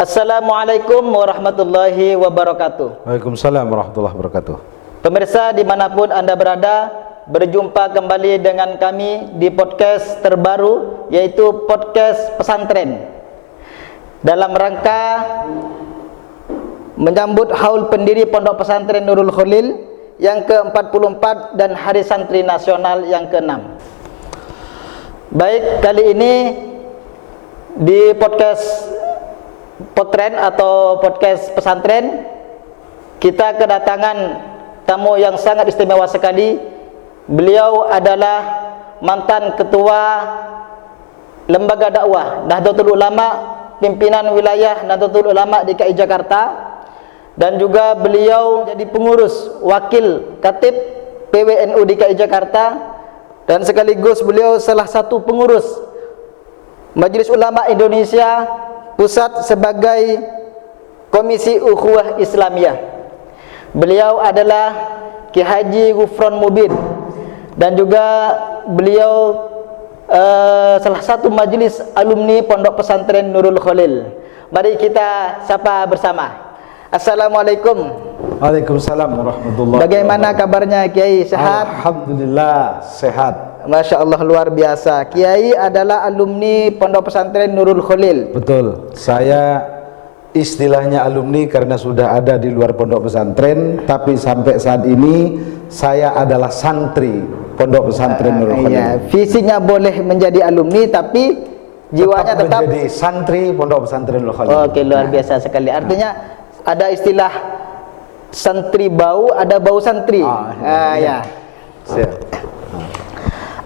Assalamualaikum warahmatullahi wabarakatuh. Waalaikumsalam warahmatullahi wabarakatuh. Pemirsa dimanapun Anda berada, berjumpa kembali dengan kami di podcast terbaru, yaitu podcast pesantren, dalam rangka menyambut haul pendiri Pondok Pesantren Nurul Khalil yang ke-44 dan Hari Santri Nasional yang ke-6. Baik, kali ini di podcast Potren atau podcast pesantren, kita kedatangan tamu yang sangat istimewa sekali. Beliau adalah mantan ketua lembaga dakwah Nahdlatul Ulama, pimpinan wilayah Nahdlatul Ulama DKI Jakarta, dan juga beliau jadi pengurus wakil Khatib PWNU DKI Jakarta, dan sekaligus beliau salah satu pengurus Majelis Ulama Indonesia Pusat sebagai Komisi Ukhuwah Islamiyah. Beliau adalah Ki Haji Ghufron Mubin, dan juga beliau salah satu majelis alumni Pondok Pesantren Nurul Khalil. Mari kita sapa bersama. Assalamualaikum. Waalaikumsalam warahmatullahi wabarakatuh. Bagaimana kabarnya Kiai? Sehat? Alhamdulillah sehat. Masya Allah, luar biasa. Kiai adalah alumni Pondok Pesantren Nurul Khalil. Betul. Saya istilahnya alumni karena sudah ada di luar pondok pesantren, tapi sampai saat ini saya adalah santri Pondok Pesantren Nurul Khalil. Iya, visinya boleh menjadi alumni tapi jiwanya tetap menjadi santri Pondok Pesantren Nurul Khalil. Oke, luar biasa sekali. Artinya ada istilah santri bau, ada bau santri. Ya. Siap.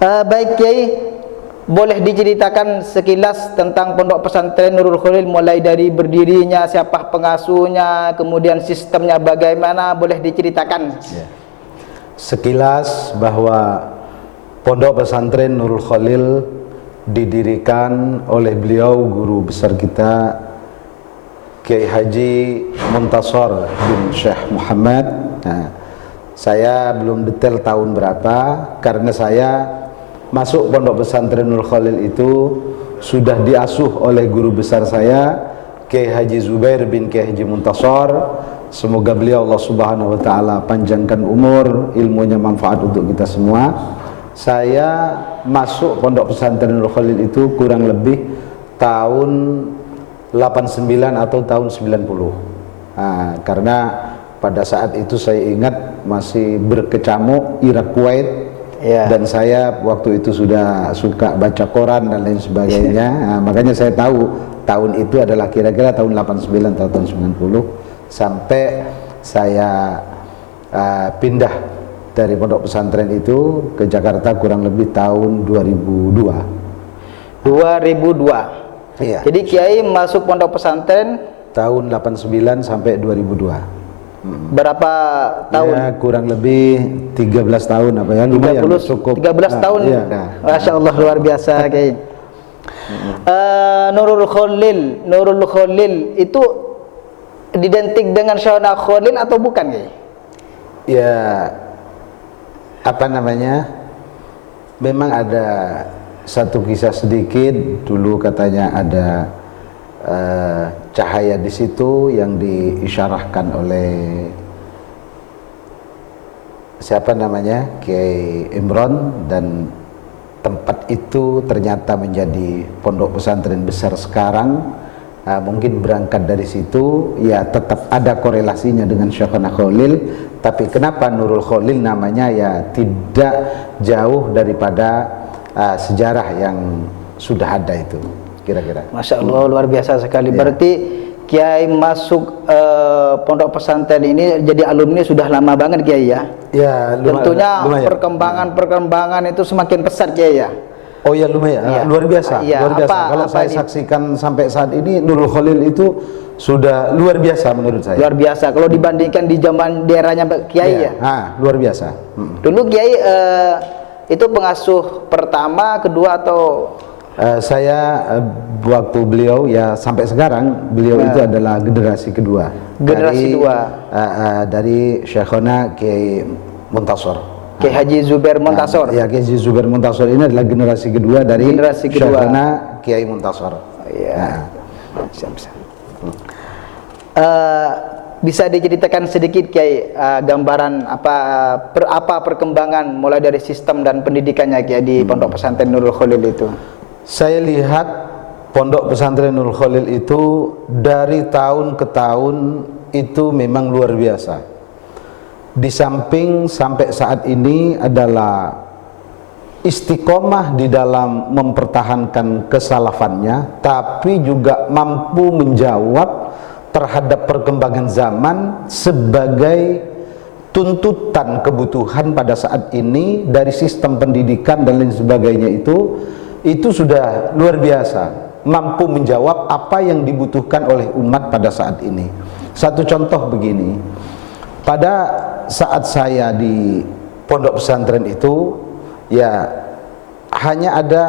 Baik Kiai, boleh diceritakan sekilas tentang Pondok Pesantren Nurul Khalil, mulai dari berdirinya, siapa pengasuhnya, kemudian sistemnya bagaimana, boleh diceritakan? Ya. Sekilas bahwa Pondok Pesantren Nurul Khalil didirikan oleh beliau guru besar kita Kiai Haji Muntasor bin Syekh Muhammad. Nah, saya belum detail tahun berapa karena saya masuk Pondok Pesantren Nurul Khalil itu sudah diasuh oleh guru besar saya Kiai Haji Zubair bin Kiai Haji Muntasor. Semoga beliau Allah Subhanahu wa taala panjangkan umur, ilmunya manfaat untuk kita semua. Saya masuk Pondok Pesantren Nurul Khalil itu kurang lebih tahun 89 atau tahun 90. Nah, karena pada saat itu saya ingat masih berkecamuk Irak Kuwait. Ya. Dan saya waktu itu sudah suka baca koran dan lain sebagainya. Nah, makanya saya tahu tahun itu adalah kira-kira tahun 89 atau tahun 90 sampai saya pindah dari pondok pesantren itu ke Jakarta kurang lebih tahun 2002. 2002. Iya. Jadi Kiai masuk pondok pesantren tahun 89 sampai 2002. Berapa tahun? Ya, kurang lebih 13 tahun apa ya, lumayan cukup. 13 tahun. Iya. Masya Allah, luar biasa Kiai. Nurul Khalil itu identik dengan Syahna Khalil atau bukan Kiai? Ya, apa namanya? Memang ada satu kisah sedikit dulu, katanya ada cahaya di situ yang diisyarahkan oleh siapa namanya, Kiai Imron, dan tempat itu ternyata menjadi pondok pesantren besar sekarang. Mungkin berangkat dari situ, ya tetap ada korelasinya dengan Syekhana Khalil, tapi kenapa Nurul Khalil namanya ya tidak jauh daripada sejarah yang sudah ada itu. Kira-kira. Masya Allah, luar biasa sekali. Ya. Berarti Kiai masuk pondok pesantren ini jadi alumni sudah lama banget Kiai ya? Ya, tentunya perkembangan itu semakin pesat Kiai ya? Oh ya, lumayan, ya. Luar biasa, ya, luar biasa. Kalau saya saksikan sampai saat ini Nurul Khalil itu sudah luar biasa menurut saya. Luar biasa, kalau dibandingkan di zaman daerahnya Kiai ya? Luar biasa. Dulu Kiai itu pengasuh pertama, kedua atau? Saya waktu beliau ya sampai sekarang beliau itu adalah generasi kedua. Generasi kedua dari Syekhona Kiai Muntasor. Kiai Haji Zubair Muntasor. Ya, Kiai Haji Zubair Muntasor ini adalah generasi kedua dari Syekhona Kiai Muntasor. Iya. Bisa diceritakan sedikit Kiai, gambaran apa perkembangan mulai dari sistem dan pendidikannya Kiai di Pondok Pesantren Nurul Khalil itu? Saya lihat Pondok Pesantren Nurul Khalil itu dari tahun ke tahun itu memang luar biasa. Di samping sampai saat ini adalah istiqomah di dalam mempertahankan kesalafannya, tapi juga mampu menjawab terhadap perkembangan zaman sebagai tuntutan kebutuhan pada saat ini dari sistem pendidikan dan lain sebagainya. Itu sudah luar biasa, mampu menjawab apa yang dibutuhkan oleh umat pada saat ini. Satu contoh begini, pada saat saya di pondok pesantren itu ya hanya ada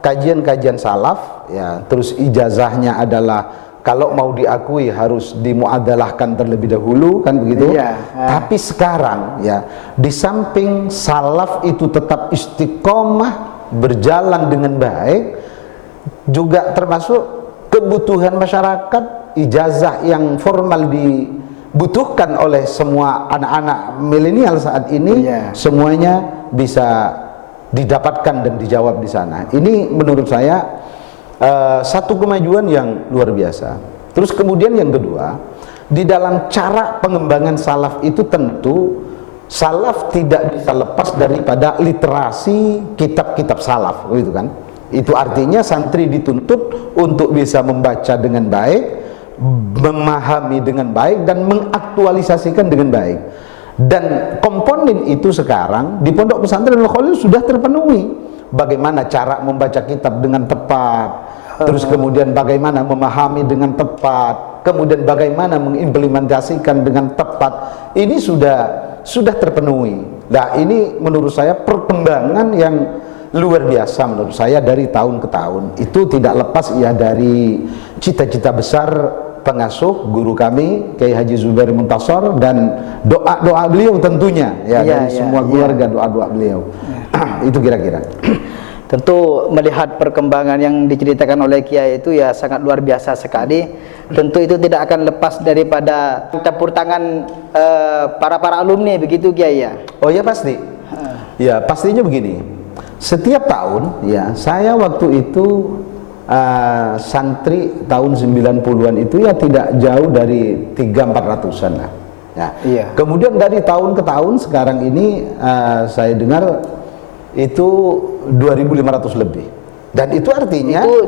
kajian-kajian salaf ya, terus ijazahnya adalah kalau mau diakui harus dimuadalahkan terlebih dahulu, kan begitu? Iya. Tapi sekarang ya, di samping salaf itu tetap istiqomah berjalan dengan baik, juga termasuk kebutuhan masyarakat, ijazah yang formal dibutuhkan oleh semua anak-anak milenial saat ini, semuanya bisa didapatkan dan dijawab di sana. Ini menurut saya satu kemajuan yang luar biasa. Terus kemudian yang kedua, di dalam cara pengembangan salaf itu tentu salaf tidak bisa lepas daripada literasi kitab-kitab salaf, gitu kan? Itu artinya santri dituntut untuk bisa membaca dengan baik, memahami dengan baik, dan mengaktualisasikan dengan baik. Dan komponen itu sekarang di Pondok Pesantren Nurul Khalil sudah terpenuhi. Bagaimana cara membaca kitab dengan tepat, terus kemudian bagaimana memahami dengan tepat, kemudian bagaimana mengimplementasikan dengan tepat, ini sudah terpenuhi. Nah, ini menurut saya perkembangan yang luar biasa menurut saya dari tahun ke tahun. Itu tidak lepas ya dari cita-cita besar pengasuh guru kami Kiai Haji Zubair Muntasor dan doa-doa beliau tentunya ya, dari semua keluarga, doa-doa beliau. Itu kira-kira. Tentu melihat perkembangan yang diceritakan oleh Kiai itu ya sangat luar biasa sekali. Tentu itu tidak akan lepas daripada campur tangan para alumni, begitu Kiai ya? Oh ya pasti. Ya pastinya begini. Setiap tahun ya saya waktu itu santri tahun 90-an itu ya tidak jauh dari 300-400-an lah. Ya. Iya. Kemudian dari tahun ke tahun sekarang ini saya dengar itu 2.500 lebih. Dan itu artinya itu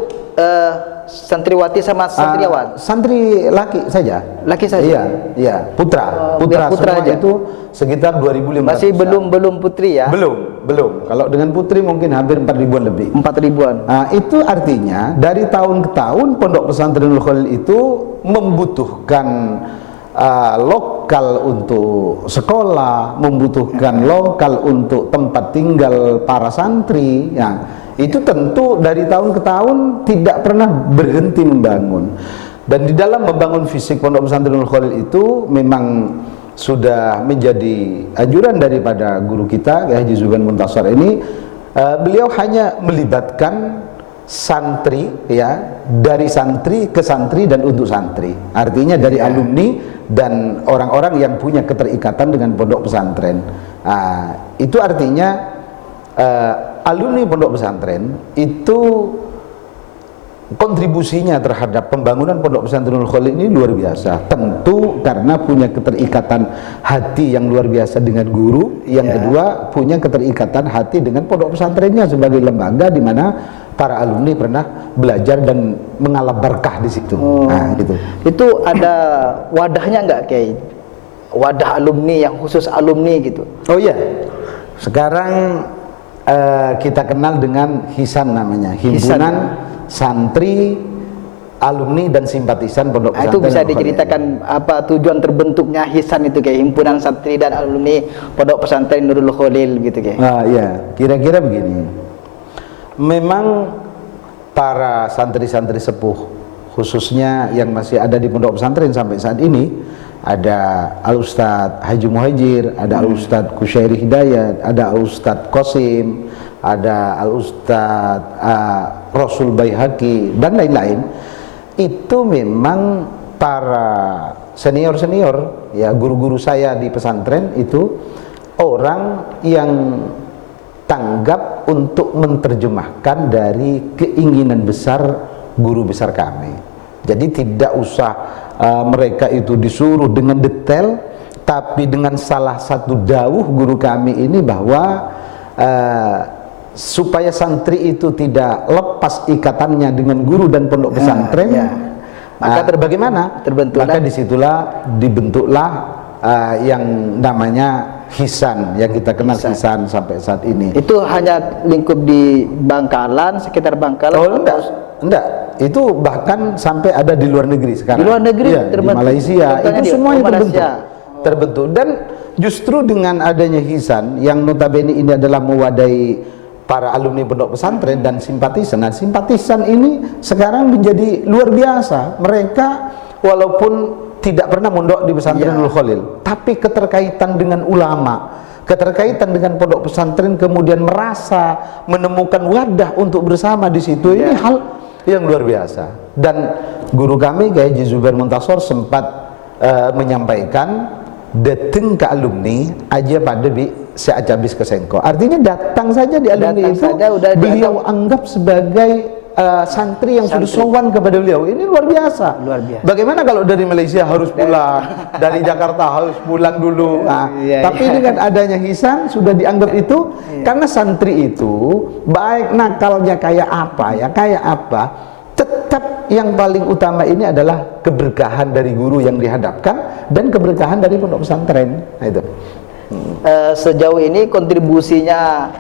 santriwati sama santriawan? Santri laki saja. Laki saja? Iya, iya, putra. Putra semua aja. itu sekitar 2.500. Masih belum putri ya? Belum. Kalau dengan putri mungkin hampir 4.000-an lebih. 4.000-an. Nah, itu artinya dari tahun ke tahun Pondok Pesantren Nurul Khalil itu membutuhkan lokal untuk sekolah, membutuhkan lokal untuk tempat tinggal para santri. Ya, itu tentu dari tahun ke tahun tidak pernah berhenti membangun. Dan di dalam membangun fisik Pondok Pesantren Nurul Khalil itu memang sudah menjadi anjuran daripada guru kita Kiai Haji Zubair Muntasor ini. Beliau hanya melibatkan santri ya, dari santri ke santri dan untuk santri, artinya dari alumni dan orang-orang yang punya keterikatan dengan pondok pesantren. Itu artinya alumni pondok pesantren itu kontribusinya terhadap pembangunan Pondok Pesantren Nurul Khalil ini luar biasa. Tentu karena punya keterikatan hati yang luar biasa dengan guru. Yang kedua, punya keterikatan hati dengan pondok pesantrennya sebagai lembaga di mana para alumni pernah belajar dan mengalami berkah di situ. Nah, gitu. Itu ada wadahnya nggak, Kiai? Wadah alumni yang khusus alumni gitu. Oh iya. Sekarang kita kenal dengan HISAN namanya, Himpunan Santri, Alumni dan Simpatisan Pondok Pesantren. Itu bisa diceritakan apa tujuan terbentuknya HISAN itu, Kiai? Himpunan Santri dan Alumni Pondok Pesantren Nurul Khalil gitu, Kiai. Iya, kira-kira begini. Memang para santri-santri sepuh khususnya yang masih ada di pondok pesantren sampai saat ini, ada Al-Ustadz Haji Muhajir, ada Al-Ustadz Kusyairi Hidayat, ada Al-Ustadz Qasim, ada Al-Ustadz Rasul Baihaqi dan lain-lain. Itu memang para senior-senior, ya guru-guru saya di pesantren itu orang yang tanggap untuk menerjemahkan dari keinginan besar guru besar kami. Jadi tidak usah mereka itu disuruh dengan detail, tapi dengan salah satu dawuh guru kami ini bahwa supaya santri itu tidak lepas ikatannya dengan guru dan pondok pesantren, maka bagaimana? Maka disitulah dibentuklah yang namanya Hisan, yang kita kenal Hisan sampai saat ini. Itu hanya lingkup di Bangkalan, sekitar Bangkalan? Oh enggak, itu bahkan sampai ada di luar negeri sekarang. Di luar negeri, ya, di Malaysia, itu semuanya terbentuk. Dan justru dengan adanya Hisan, yang notabene ini adalah mewadahi para alumni pondok pesantren dan simpatisan. Nah, simpatisan ini sekarang menjadi luar biasa. Mereka walaupun tidak pernah mondok di pesantren Nurul Khalil, tapi keterkaitan dengan ulama, keterkaitan dengan pondok pesantren, kemudian merasa menemukan wadah untuk bersama di situ, ini hal yang luar biasa. Dan guru kami Kiai Haji Zubair Muntasor sempat menyampaikan, datang ke alumni aja pada bi seacabis kesengko. Artinya datang saja di alumni itu beliau anggap sebagai santri yang sudah sowan kepada beliau. Ini luar biasa. Luar biasa. Bagaimana kalau dari Malaysia harus pulang, dari Jakarta harus pulang dulu. Nah, tapi dengan adanya Hisan sudah dianggap itu, karena santri itu baik nakalnya kayak apa, tetap yang paling utama ini adalah keberkahan dari guru yang dihadapkan dan keberkahan dari pondok pesantren. Nah, itu. Sejauh ini kontribusinya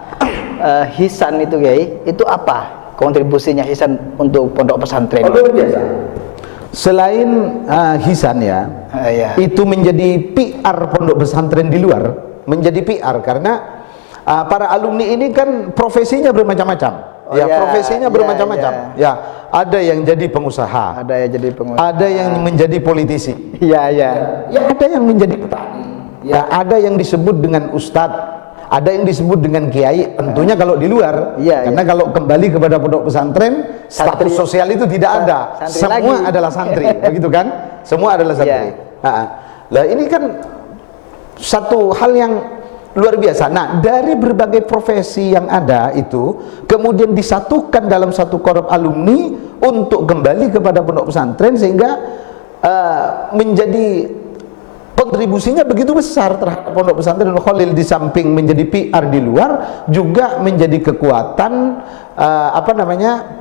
Hisan itu Kiai, itu apa? Kontribusinya Hisan untuk pondok pesantren? Luar biasa. Selain Hisan itu menjadi PR pondok pesantren di luar, menjadi PR karena para alumni ini kan profesinya bermacam-macam. Profesinya bermacam-macam. Ya, ada yang jadi pengusaha, ada yang menjadi politisi, ada yang menjadi petani, ada yang disebut dengan ustadz, ada yang disebut dengan kiai, tentunya kalau di luar, karena kalau kembali kepada pondok pesantren, status sosial itu tidak ada, semua adalah santri, begitu kan? Semua adalah santri. Nah, ini kan satu hal yang luar biasa. Nah, dari berbagai profesi yang ada itu, kemudian disatukan dalam satu korum alumni untuk kembali kepada pondok pesantren, sehingga menjadi kontribusinya begitu besar terhadap pondok pesantren Nurul Khalil. Di samping menjadi PR di luar, juga menjadi kekuatan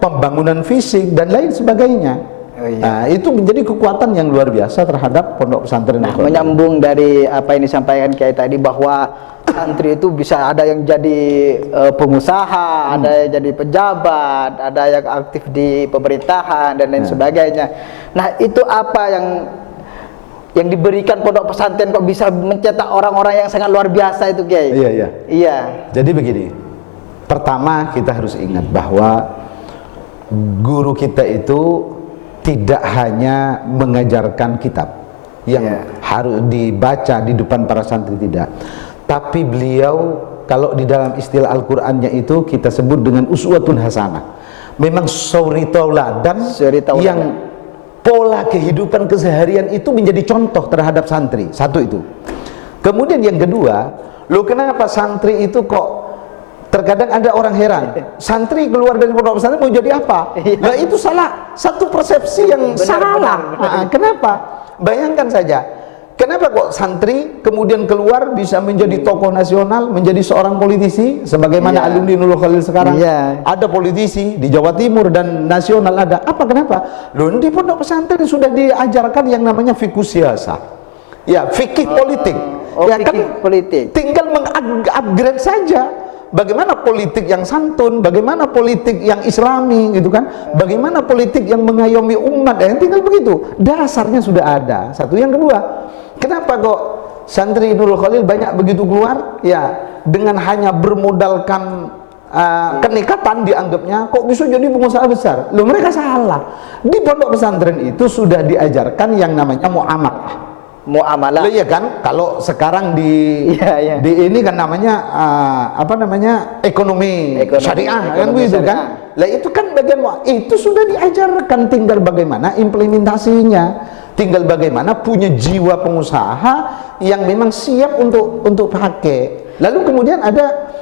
pembangunan fisik dan lain sebagainya. Nah, itu menjadi kekuatan yang luar biasa terhadap pondok pesantren Nurul Khalil. Menyambung dari apa yang disampaikan Kiai tadi, bahwa santri itu bisa ada yang jadi pengusaha, ada yang jadi pejabat, ada yang aktif di pemerintahan dan lain sebagainya. Nah, itu apa yang diberikan pondok pesantren kok bisa mencetak orang-orang yang sangat luar biasa itu, Kiai? Iya. Jadi begini, pertama kita harus ingat bahwa guru kita itu tidak hanya mengajarkan kitab yang harus dibaca di depan para santri, tidak. Tapi beliau, kalau di dalam istilah Al-Qur'annya itu kita sebut dengan uswatun hasanah. Memang suri tauladan yang pola kehidupan keseharian itu menjadi contoh terhadap santri. Satu itu. Kemudian yang kedua, kenapa santri itu kok terkadang ada orang heran, santri keluar dari pondok pesantren mau jadi apa? Nah, itu salah satu persepsi yang salah. Kenapa? Bayangkan saja, kenapa kok santri kemudian keluar bisa menjadi tokoh nasional, menjadi seorang politisi, sebagaimana alumni Nurul Khalil sekarang. Ada politisi di Jawa Timur dan nasional ada. Apa kenapa? Di pondok pesantren sudah diajarkan yang namanya fikih siasah. Fikih politik. Politik. Tinggal mengupgrade saja. Bagaimana politik yang santun, bagaimana politik yang islami, gitu kan? Bagaimana politik yang mengayomi umat, tinggal begitu. Dasarnya sudah ada. Satu. Yang kedua, kenapa kok santri Nurul Khalil banyak begitu keluar? Dengan hanya bermodalkan kenikatan dianggapnya, kok bisa jadi pengusaha besar? Mereka salah. Di pondok pesantren itu sudah diajarkan yang namanya muamalah. muamalah. Loh, iya kan, kalau sekarang Iya. di ini kan namanya apa namanya ekonomi syariah kan ekonomi begitu syariah. kan. Lah itu kan bagian itu sudah diajarkan, tinggal bagaimana implementasinya, tinggal bagaimana punya jiwa pengusaha yang memang siap untuk pakai. Lalu kemudian ada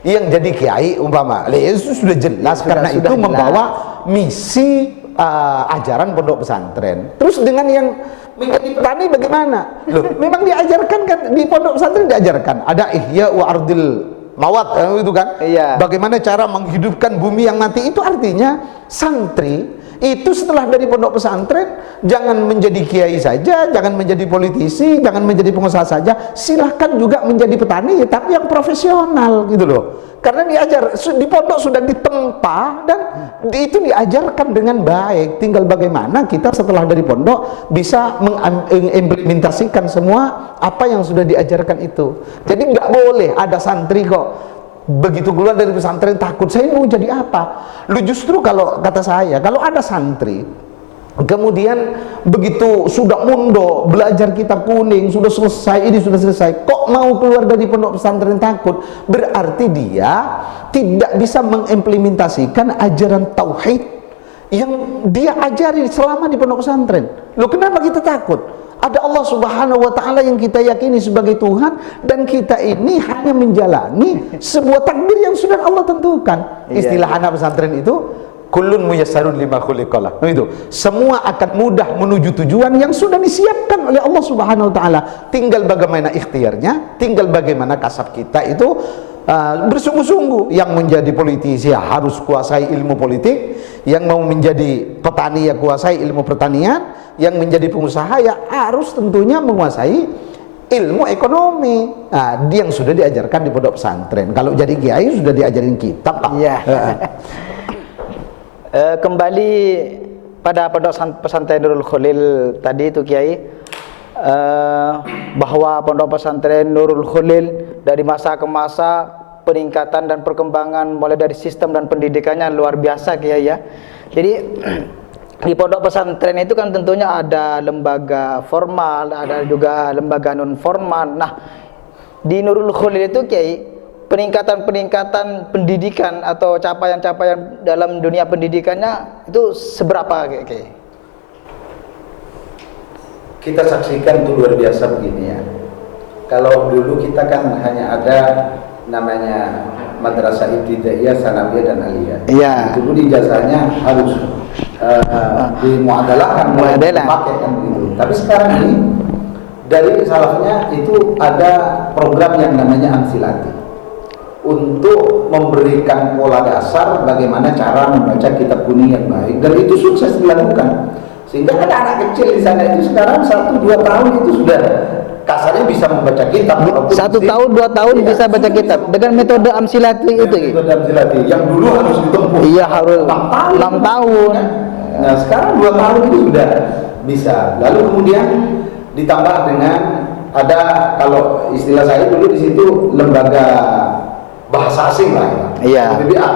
yang jadi kiai umpama, itu sudah jelas karena itu jelas. membawa misi ajaran pondok pesantren. Terus dengan yang menjadi petani bagaimana? Loh, memang diajarkan kan di pondok pesantren, diajarkan ada ihya wa ardil mawat itu kan. Iya. Bagaimana cara menghidupkan bumi yang mati, itu artinya santri itu setelah dari pondok pesantren jangan menjadi kiai saja, jangan menjadi politisi, jangan menjadi pengusaha saja, silahkan juga menjadi petani tapi yang profesional gitu loh. Karena diajar di pondok sudah ditempa dan itu diajarkan dengan baik. Tinggal bagaimana kita setelah dari pondok bisa mengimplementasikan semua apa yang sudah diajarkan itu. Jadi nggak boleh ada santri kok begitu keluar dari pesantren takut, saya mau jadi apa? Lu justru kalau kata saya, kalau ada santri kemudian begitu sudah mundo belajar kitab kuning, sudah selesai ini sudah selesai, kok mau keluar dari pondok pesantren takut, berarti dia tidak bisa mengimplementasikan ajaran tauhid yang dia ajari selama di pondok pesantren. Loh, kenapa kita takut? Ada Allah Subhanahu wa taala yang kita yakini sebagai Tuhan, dan kita ini hanya menjalani sebuah takdir yang sudah Allah tentukan. Istilah anak pesantren itu kullun muyassarun lima khuliqalah. Itu semua akan mudah menuju tujuan yang sudah disiapkan oleh Allah Subhanahu wa taala. Tinggal bagaimana ikhtiarnya, tinggal bagaimana kasab kita itu bersungguh-sungguh. Yang menjadi politisi ya harus kuasai ilmu politik, yang mau menjadi petani ya kuasai ilmu pertanian, yang menjadi pengusaha ya harus tentunya menguasai ilmu ekonomi. Nah, dia yang sudah diajarkan di pondok pesantren. Kalau jadi kiai sudah diajarin kitab, Pak. Iya. Kembali pada pondok pesantren Nurul Khalil tadi itu Kiai, bahwa pondok pesantren Nurul Khalil dari masa ke masa peningkatan dan perkembangan mulai dari sistem dan pendidikannya luar biasa Kiai ya. Jadi di pondok pesantren itu kan tentunya ada lembaga formal, ada juga lembaga non formal. Nah, di Nurul Khalil itu Kiai, peningkatan pendidikan atau capaian-capaian dalam dunia pendidikannya itu seberapa Kiai? Kita saksikan itu luar biasa begini ya. Kalau dulu kita kan hanya ada namanya madrasah ibtidaiyah, sanawiyah dan aliyah. Iya. Itu pun ijazahnya harus dimuadalahkan, dipakai kan begitu. Tapi sekarang ini dari salafnya itu ada program yang namanya amsilati untuk memberikan pola dasar bagaimana cara membaca kitab kuning yang baik, dan itu sukses dilakukan. Sehingga ada anak kecil di sana itu sekarang 1-2 tahun itu sudah kasarnya bisa membaca kitab. 1 tahun 2 tahun iya, bisa baca kitab dengan metode amsilati itu. Metode amsilati yang dulu harus ditempuh. Iya, harus 6 tahun. Nah sekarang 2 tahun itu sudah bisa. Lalu kemudian ditambah dengan ada, kalau istilah saya dulu di situ lembaga bahasa asing lah ya. Iya. BBA.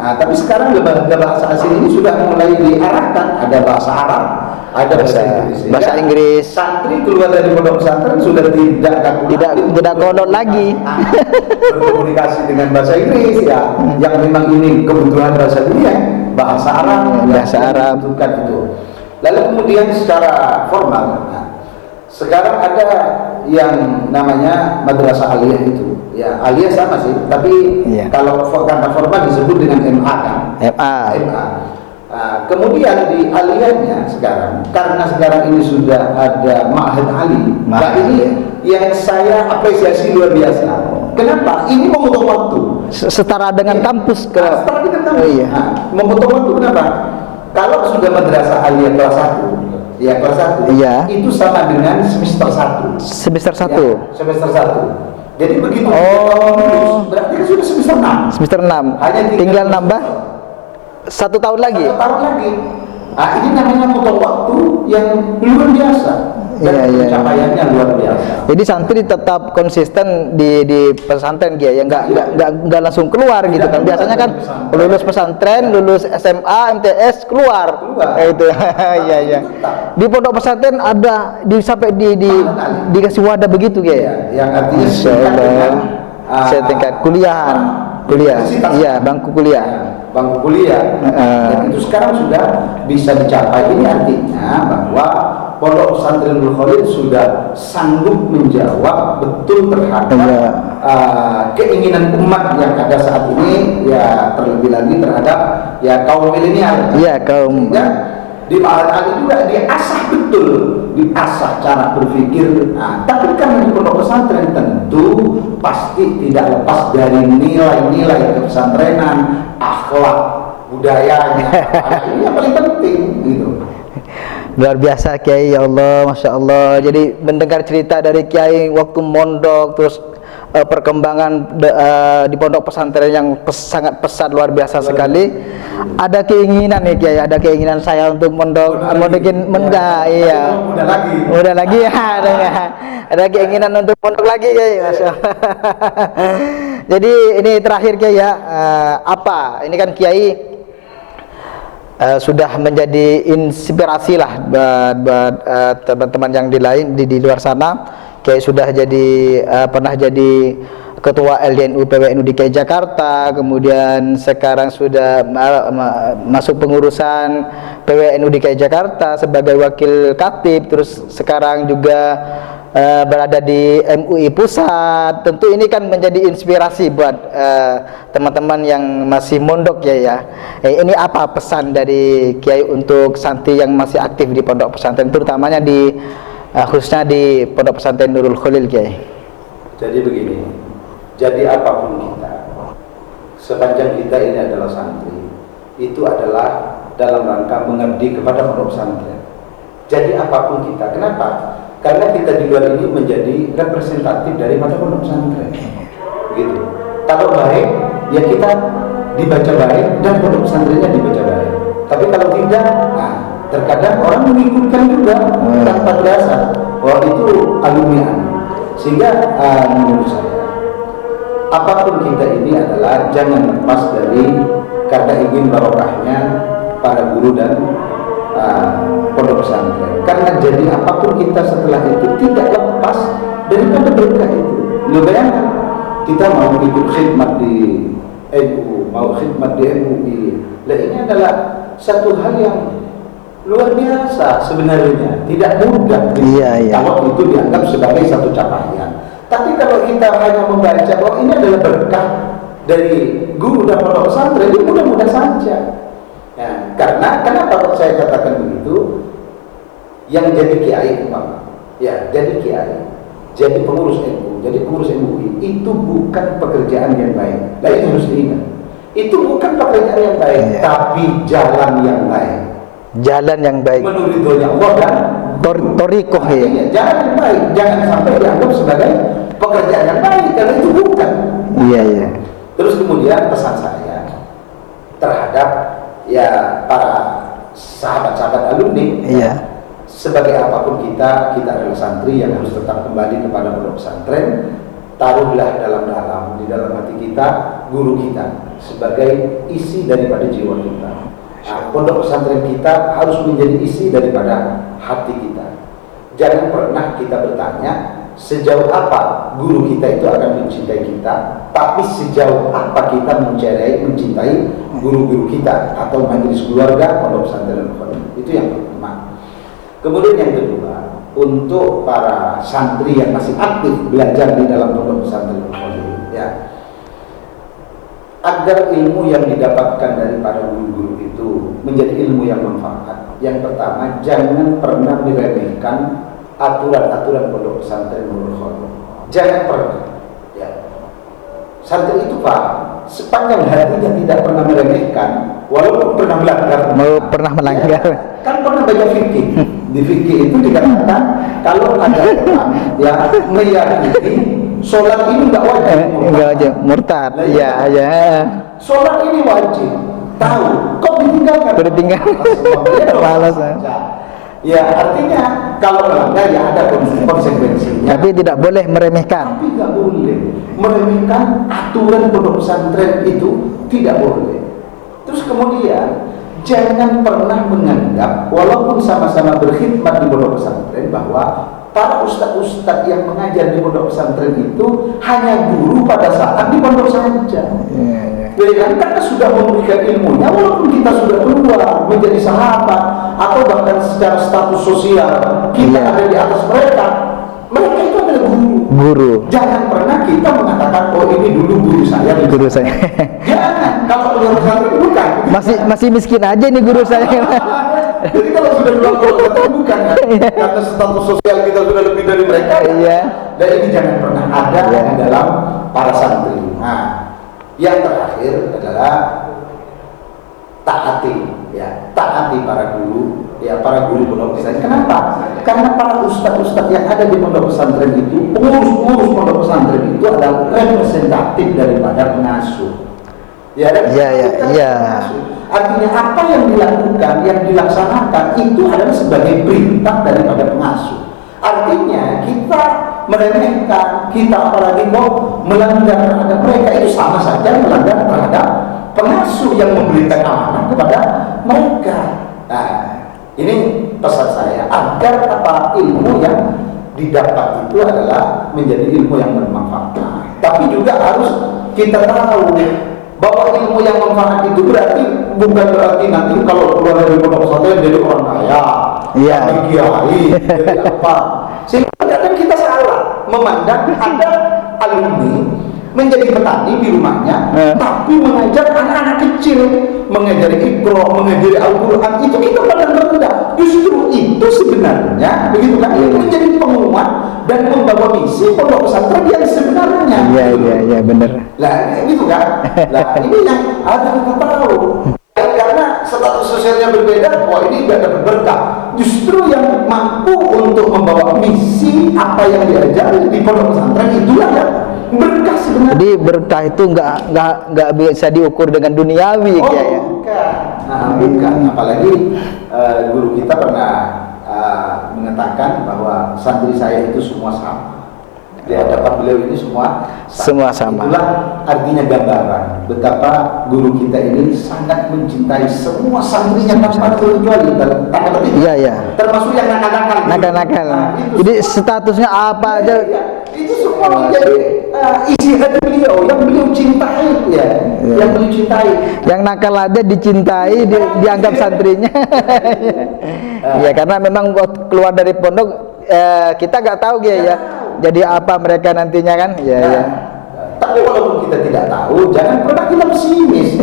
Nah, tapi sekarang lembaga bahasa asing ini sudah mulai diarahkan, ada bahasa Arab, ada bahasa Inggris. Bahasa Inggris. Santri keluar dari pondok pesantren sudah tidak kolot lagi. Berkomunikasi dengan bahasa Inggris ya, yang memang ini kebutuhan bahasa dunia, bahasa Arab, bahasa Arab bukan itu. Lalu kemudian secara formal, sekarang ada yang namanya madrasah aliyah itu. Ya, aliyah sama sih, tapi kalau karena formal disebut dengan MA kan. MA. Nah, kemudian di aliyahnya sekarang, karena sekarang ini sudah ada Ma'had Ali. Nah, ini yang saya apresiasi luar biasa. Kenapa? Ini memotong waktu. Setara dengan kampus ke. Setara dengan kampus. Memotong waktu kenapa? Kalau sudah madrasah aliyah kelas 1, ya kelas 1, itu sama dengan semester 1. Semester 1. Ya, semester 1. Jadi begitu berarti kan sudah semester 6. Semester 6. Hanya tinggal nambah 1 tahun lagi. 1 tahun lagi. Nah, ini namanya potong waktu yang luar biasa. dan Iya, iya. pencapaiannya luar biasa. Jadi santri tetap konsisten di pesantren Kiai ya, nggak langsung keluar gitu kan. Biasanya kan lulus pesantren, lulus SMA, MTS keluar. Kayak itu. Iya iya. Di pondok pesantren ada sampai dikasih wadah begitu Kiai. Ya, yang artinya Masya Allah. Setingkat kuliahan. Kuliah. Iya, bangku kuliah. Bangku kuliah. Dan itu sekarang sudah bisa dicapai. Ini artinya bahwa Pondok Pesantren Nurul Khalil sudah sanggup menjawab betul terhadap keinginan umat yang ada saat ini, ya terlebih lagi terhadap ya kaum milenial. Iya, kaum. Sehingga di Ma'had Ali juga diasah betul, diasah cara berpikir. Nah, tapi kan di pondok pesantren tentu pasti tidak lepas dari nilai-nilai kepesantrenan, akhlak, budayanya. Nah, ini yang paling penting gitu. Luar biasa Kiai, ya Allah, Masya Allah. Jadi mendengar cerita dari Kiai waktu mondok, terus perkembangan di pondok pesantren yang sangat pesat, luar biasa sekali. Ada keinginan nih Kiai, ada keinginan saya untuk mondokin iya. Mudah lagi ya, ada keinginan untuk mondok lagi Kiai, Masya Allah. Jadi ini terakhir Kiai ya, ini kan Kiai sudah menjadi inspirasi lah buat teman-teman yang di luar sana. Kiai sudah pernah jadi ketua LDNU PWNU DKI Jakarta, kemudian sekarang sudah masuk pengurusan PWNU DKI Jakarta sebagai wakil katib, terus sekarang juga berada di MUI Pusat. Tentu ini kan menjadi inspirasi buat teman-teman yang masih mondok ya. Ini apa pesan dari Kiai untuk santri yang masih aktif di pondok pesantren, terutamanya khususnya di pondok pesantren Nurul Khalil Kiai? Jadi begini, jadi apapun kita, sepanjang kita ini adalah santri, itu adalah dalam rangka mengabdi kepada pondok pesantren. Jadi apapun kita, kenapa? Karena kita di luar ini menjadi representatif daripada pondok pesantren. Gitu. Kalau baik, ya kita dibaca baik dan pondok pesantrennya dibaca baik. Tapi kalau tidak, terkadang orang mengikutkan juga tanpa dasar bahwa itu alumni. Sehingga menurut saya, apapun kita ini adalah jangan lepas dari karena ingin barokahnya para guru dan pondok pesantren. Karena jadi apapun kita setelah itu tidak lepas daripada berkah itu. Lu bayangkan, kita mau ikut khidmat di NU, mau khidmat di MUI. Nah, ini adalah satu hal yang luar biasa sebenarnya, tidak mudah kalau itu dianggap sebagai satu capaian. Tapi kalau kita hanya membaca bahwa ini adalah berkah dari guru dan pondok pesantren, itu mudah-mudah saja. Ya, karena kenapa kok saya katakan begitu? Yang jadi kiai jadi kiai, jadi pengurus NU, jadi pengurus MUI, itu bukan pekerjaan yang baik. Nah, itu harus diingat. Itu bukan pekerjaan yang baik, tapi jalan yang baik. Jalan yang baik menurut ridhonya Allah dan torikoh ya. Jalan yang baik, jangan sampai dianggap sebagai pekerjaan yang baik, karena itu bukan. Iya. Terus kemudian pesan saya terhadap para sahabat-sahabat alumni. Iya. Sebagai apapun kita adalah santri yang harus tetap kembali kepada pondok pesantren. Taruhlah di dalam hati kita guru kita sebagai isi daripada jiwa kita. Pondok pesantren kita harus menjadi isi daripada hati kita. Jangan pernah kita bertanya sejauh apa guru kita itu akan mencintai kita, tapi sejauh apa kita mencintai guru-guru kita atau majelis keluarga pondok pesantren. Itu yang pertama. Kemudian yang kedua, untuk para santri yang masih aktif belajar di dalam pondok pesantren ya, agar ilmu yang didapatkan dari para guru-guru itu menjadi ilmu yang manfaat. Yang pertama, jangan pernah diremehkan aturan-aturan pondok pesantren Nurul Khalil. Jangan pernah. Ya. Santri itu sepanjang hatinya tidak pernah meremehkan, walaupun pernah melanggar. Ya, kan pernah baca fikih. Di fikih itu dikatakan kalau ada orang yang meyakini sholat ini enggak wajib, murtad. Iya. Sholat ini wajib, tahu, kok ditinggalkan? Malas. Ya artinya kalau melanggar ya ada konsekuensinya. Tapi tidak boleh meremehkan. Tapi nggak boleh meremehkan aturan pondok pesantren itu, tidak boleh. Terus kemudian jangan pernah menganggap walaupun sama-sama berkhidmat di pondok pesantren bahwa para ustadz-ustadz yang mengajar di pondok pesantren itu hanya guru pada saat di pondok saja. Jadi karena sudah memberikan ilmunya, walaupun kita sudah keluar menjadi sahabat atau bahkan secara status sosial kita ada di atas mereka, mereka itu adalah guru. Jangan pernah kita mengatakan oh ini dulu guru saya. Guru saya. Jangan, kalau pondok pesantren bukan. Masih miskin aja nih guru saya. Jadi kalau sudah dua pondok bukan kan? Karena status sosial kita sudah lebih dari mereka. Iya. Dan ini jangan pernah ada di dalam para santri. Nah, yang terakhir adalah taati para guru, para guru pondok pesantren. Kenapa? Karena para ustadz-ustadz yang ada di pondok pesantren itu, pengurus-pengurus pondok pesantren itu adalah representatif daripada pengasuh. Iya. Artinya apa yang dilakukan, yang dilaksanakan itu adalah sebagai perintah daripada pengasuh. Artinya kita meremehkan, kita apalagi kok melanggar terhadap mereka itu sama saja melanggar terhadap pengasuh yang memberikan amanah kepada mereka. Nah, ini pesan saya agar ilmu yang didapat itu adalah menjadi ilmu yang bermanfaat. Tapi juga harus kita tahu bahwa ilmu yang manfaat itu bukan berarti nanti kalau keluar dari pondok pesantren jadi orang kaya, jadi kiai, jadi apa. Sehingga kadang kita salah memandang ada alumni menjadi petani di rumahnya, tapi mengajar anak-anak kecil, mengajari Iqra, mengajari Al-Quran, itu kita pandang rendah. Justru itu sebenarnya, begitu kan, itu menjadi penguat dan membawa misi pondok pesantren yang sebenarnya. Iya, benar. Lah, gitu kan? Lah, ini yang harus kita tahu. Karena status sosialnya berbeda, wah ini gak dapat berkah. Justru yang mampu untuk membawa misi apa yang diajari di pondok pesantren itulah yang berkah sebenarnya. Jadi berkah itu nggak bisa diukur dengan duniawi, ya. Bukan. Bukan. Apalagi guru kita pernah mengatakan bahwa santri saya itu semua sama. Di hadapan beliau ini semua sama. Itulah artinya gambaran betapa guru kita ini sangat mencintai semua santrinya tanpa terkecuali. Iya. Termasuk yang nakal-nakal. Jadi statusnya apa aja. Itu semua menjadi isi hati beliau yang beliau cintai, yang beliau cintai. Yang nakal aja dicintai, dianggap santrinya. Ya karena memang keluar dari pondok kita nggak tahu ya. Jadi apa mereka nantinya kan? Tapi walaupun kita tidak tahu, jangan pernah kita pesimis.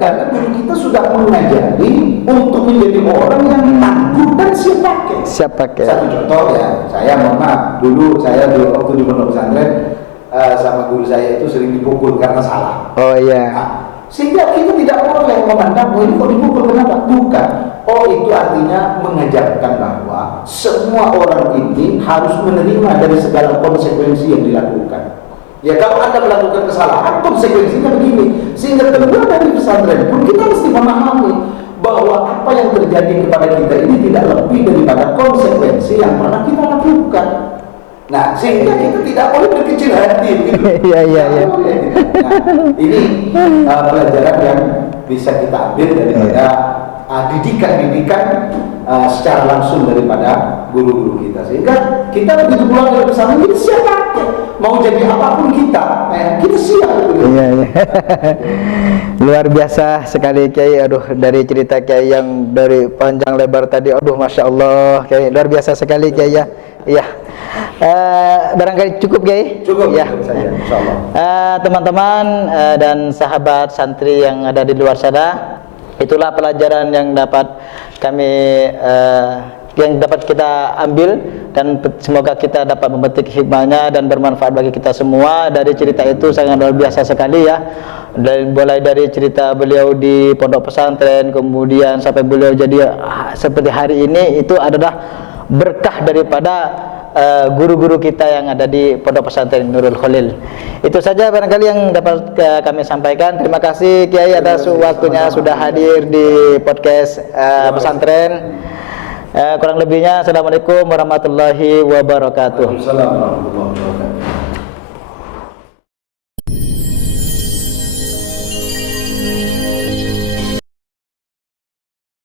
Karena guru kita sudah mengajari untuk menjadi orang yang tangguh dan siap pakai. Satu contoh ya, saya mohon maaf, dulu saya waktu di pondok pesantren sama guru saya itu sering dipukul karena salah. Sehingga kita tidak boleh memandang ini kok dipukul kenapa? Bukan. Itu artinya mengajarkan bahwa semua orang ini harus menerima dari segala konsekuensi yang dilakukan. Ya kalau Anda melakukan kesalahan, konsekuensinya begini. Sehingga keluar dari pesantren pun kita mesti memahami bahwa apa yang terjadi kepada kita ini tidak lebih daripada konsekuensi yang pernah kita lakukan. Nah, sehingga kita tidak boleh berkecil hati begitu. Iya. Nah, ini pelajaran yang bisa kita ambil daripada didikan secara langsung daripada guru-guru kita, sehingga kita begitu pulang dari pesantren kita siap pakai, mau jadi apapun kita siap. Iya. Luar biasa sekali Kiai. Dari cerita Kiai yang dari panjang lebar tadi, masya Allah Kiai, luar biasa sekali Kiai ya. Iya. Barangkali cukup Kiai. Cukup ya. Saja, insyaallah. Teman-teman dan sahabat santri yang ada di luar sana, itulah pelajaran yang dapat kita ambil, dan semoga kita dapat memetik hikmahnya dan bermanfaat bagi kita semua. Dari cerita itu sangat luar biasa sekali ya. Mulai dari cerita beliau di pondok pesantren, kemudian sampai beliau jadi seperti hari ini, itu adalah berkah daripada guru-guru kita yang ada di pondok pesantren Nurul Khalil. Itu saja barangkali yang dapat kami sampaikan. Terima kasih Kiai atas waktunya sudah hadir di podcast pesantren. Kurang lebihnya, assalamualaikum warahmatullahi wabarakatuh. Waalaikumsalam warahmatullahi wabarakatuh.